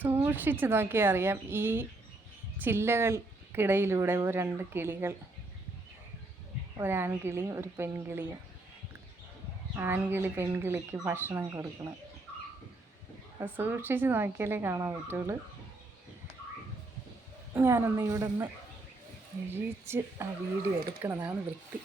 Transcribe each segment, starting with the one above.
സൂക്ഷിച്ച് നോക്കിയാൽ അറിയാം. ഈ ചില്ലകൾക്കിടയിലൂടെ ഒരു രണ്ട് കിളികൾ. ഒരാൺകിളിയും ഒരു പെൺകിളിയും. ആൺകിളി പെൺകിളിക്ക് ഭക്ഷണം കൊടുക്കണം. അത് സൂക്ഷിച്ച് നോക്കിയാലേ കാണാൻ പറ്റുള്ളൂ. ഞാനൊന്ന് ഇവിടെ നിന്ന് എഴുതിച്ച് ആ വീഡിയോ എടുക്കണതാണ് വൃത്തി.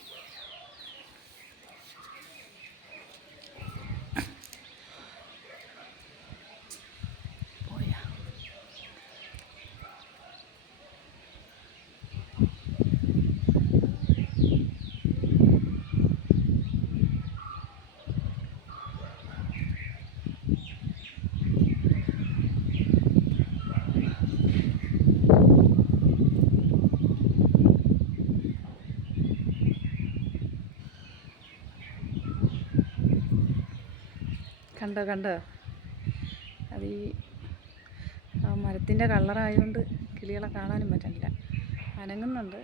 കണ്ടോ കണ്ടോ? അത് ഈ മരത്തിന്റെ കളറായതുകൊണ്ട് കിളികളെ കാണാനും പറ്റണില്ല. അനങ്ങുന്നുണ്ട്.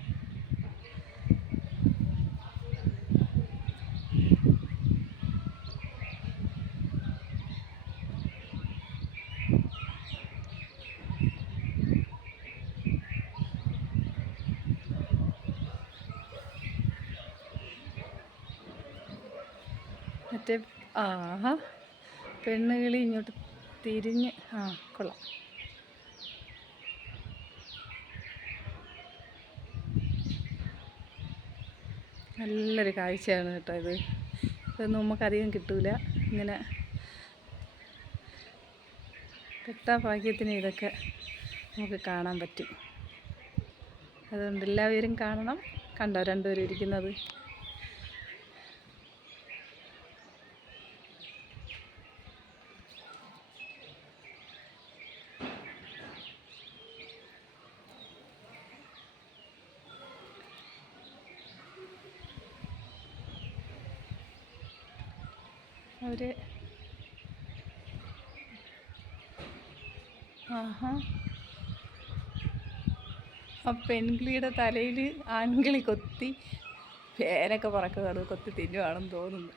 മറ്റേ ആഹാ. പെണ്ണുകിളി ഇങ്ങോട്ട് തിരിഞ്ഞ് ആ കൊള്ളാം. നല്ലൊരു കാഴ്ചയാണ് കേട്ടോ ഇത്. ഇതൊന്നും നമുക്കധികം കിട്ടൂല. ഇങ്ങനെ പെട്ടാ ഭാഗ്യത്തിന് ഇതൊക്കെ നമുക്ക് കാണാൻ പറ്റും. അതുകൊണ്ട് എല്ലാവരും കാണണം. കണ്ടോ? രണ്ടുപേരും ഇരിക്കുന്നത്. അവർ ആഹാ. ആ പെൺകിളിയുടെ തലയിൽ ആൺകിളി കൊത്തി പേരൊക്കെ പറക്കുകയാണ് കൊത്തി തിന്നുവാണെന്ന് തോന്നുന്നു.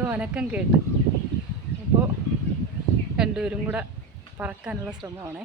എന്തോ അനക്കം കേട്ട്. അപ്പോൾ രണ്ടുപേരും കൂടെ പറക്കാനുള്ള ശ്രമമാണേ.